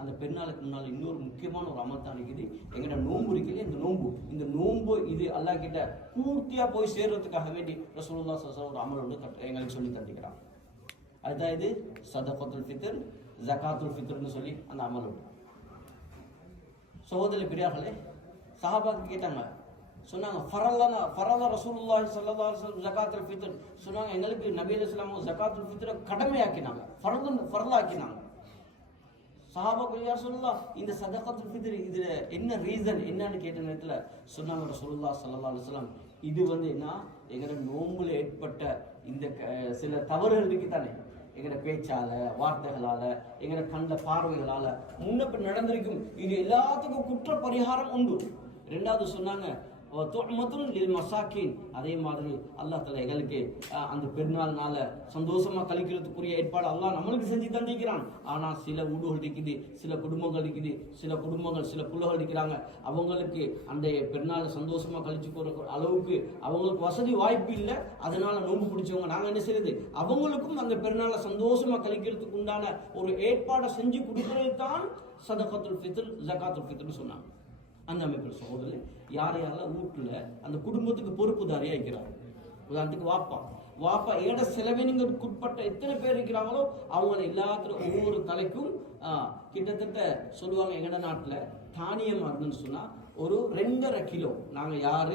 அந்த பெருநாளுக்கு முன்னால் இன்னொரு முக்கியமான ஒரு அமல் தான் இருக்குது எங்கட நோன்பு இருக்குது இந்த நோன்பு. இந்த நோன்பு இது அல்லாஹ் கிட்ட பூர்த்தியா போய் சேர்றதுக்காக வேண்டி ரசூலுல்லாஹ் சசா ஒரு அமல் வந்து கட்டு- எங்களுக்கு சொல்லி தந்திக்கிறான் அதுதான் இது சதகத்துல் ஃபித்தர் ஜகாத்துல் ஃபித்தர்னு சொல்லி அந்த அமல் உண்டு. சகோதரி பெரியார்களே சஹாபாக்கு கேட்டாங்க. சொன்னாங்க ஃபரல்லனா ஃபரல்ல ரசூலுல்லாஹி ஸல்லல்லாஹு அலைஹி வஸல்லம் ஜகாத்துல் ஃபித்ர். சொன்னாங்க எங்களுக்கு நபி அலைஹிஸ்ஸலாம் ஜகாத்துல் ஃபித்ர கடமையாக்கினாங்க. ஃபரல் ஃபரலாக்கினாங்க சஹாபாக்கள் யார் சொல்லலாம்? இந்த சதகத்து ஃபித்ர் இதுல என்ன ரீசன் என்னன்னு கேட்ட நேரத்துல சொன்னாங்க ரசூலுல்லாஹ் ஸல்லல்லாஹு அலைஹி இது வந்து என்ன? எங்கட நோம்புல ஏற்பட்ட இந்த க- சில தவறுகள் இருக்கு தானே எங்கட பேச்சால வார்த்தைகளால எங்கட கண்ட பார்வைகளால முன்னப்ப நடந்திருக்கும். இது எல்லாத்துக்கும் குற்ற பரிகாரம் உண்டு. ரெண்டாவது சொன்னாங்க லில் மசாக்கின். அதே மாதிரி அல்லாஹ் தஆலா எங்களுக்கு அந்த பெருநாள் நாள சந்தோஷமா கழிக்கிறதுக்குரிய ஏற்பாடு அல்லாஹ் நம்மளுக்கு செஞ்சு தந்திக்கிறான் ஆனால் சில வீடுகள் இருக்குது சில குடும்பங்கள் இருக்குது சில குடும்பங்கள் சில புள்ளகள் இருக்கிறாங்க. அவங்களுக்கு அந்த பெருநாளை சந்தோஷமா கழிச்சு போற அளவுக்கு அவங்களுக்கு வசதி வாய்ப்பு இல்லை. அதனால நோம்பு பிடிச்சவங்க நாங்கள் என்ன செய்யறது அவங்களுக்கும் அந்த பெருநாளை சந்தோஷமா கழிக்கிறதுக்கு உண்டான ஒரு ஏற்பாடை செஞ்சு கொடுக்கறது தான் சதகத்துல் ஃபித்ர் ஜகாத்துல் ஃபித்ர்னு சொன்னாங்க. அந்த அமைப்பில் சகோதரர். யார் யாரெல்லாம் வீட்டில் அந்த குடும்பத்துக்கு பொறுப்புதாரியாக இருக்கிறாங்க? உதாரணத்துக்கு வாப்பா. வாப்பா ஏட செலவினங்களுக்கு உட்பட்ட எத்தனை பேர் இருக்கிறாங்களோ அவங்க எல்லாத்துலையும் ஒவ்வொரு தலைக்கும் கிட்டத்தட்ட சொல்லுவாங்க எங்கட நாட்டில் தானியம் மருந்துன்னு சொன்னால் ஒரு ரெண்டரை கிலோ. நாங்கள் யார்?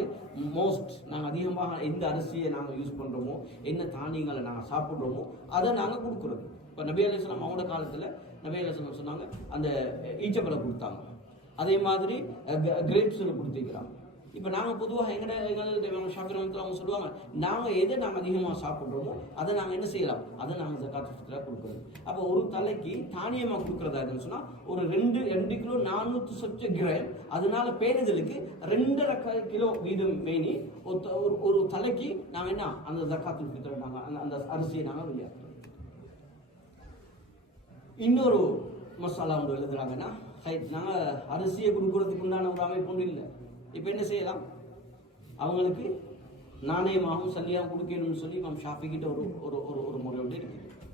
மோஸ்ட் நாங்கள் அதிகமாக எந்த அரிசியை நாங்கள் யூஸ் பண்ணுறோமோ என்ன தானியங்களை நாங்கள் சாப்பிட்றோமோ அதை நாங்கள் கொடுக்குறது. இப்போ நபி அலிஸ்லாம் அவங்களோட காலத்தில் நபி அலிஸ்லாம் சொன்னாங்க அந்த ஈச்சப்பழம் கொடுத்தாங்க. அதே மாதிரி கிரேப்ஸில் கொடுத்துருக்கிறாங்க. இப்போ நாங்கள் பொதுவாக எங்கட எங்கள் ஷாப்பிங் அவங்க சொல்லுவாங்க நாங்கள் எதை நாங்கள் அதிகமாக சாப்பிட்றோமோ அதை நாங்கள் என்ன செய்யலாம்? அதை நாங்கள் ஜக்காத் ஃபித்ரா கொடுக்குறது. அப்போ ஒரு தலைக்கு தானியமாக கொடுக்குறதா இருக்குன்னு சொன்னால் ஒரு ரெண்டு ரெண்டு கிலோ நானூற்றி சொச்ச கிராம் அதனால பேணுதலுக்கு ரெண்டரை கிலோ வீதம் மேனி ஒரு ஒரு- ஒரு தலைக்கு நாங்கள் என்ன அந்த ஜக்காத்து ஃபித்ரா நாங்கள் அந்த அந்த அரிசியை நாங்கள் வெளியாக்குறோம். இன்னொரு மசாலா ஒன்று எழுதுறாங்கன்னா நாங்கள் அரிசியை கொடுக்கறதுக்கு உண்டான ஒரு அமைப்பு ஒன்றும் இல்லை. இப்போ என்ன செய்யலாம்? அவங்களுக்கு நாணயமாகவும் சல்லியாகவும் கொடுக்கணும்னு சொல்லி நம்ம ஷாஃபி கிட்ட ஒரு ஒரு ஒரு ஒரு இருக்குது.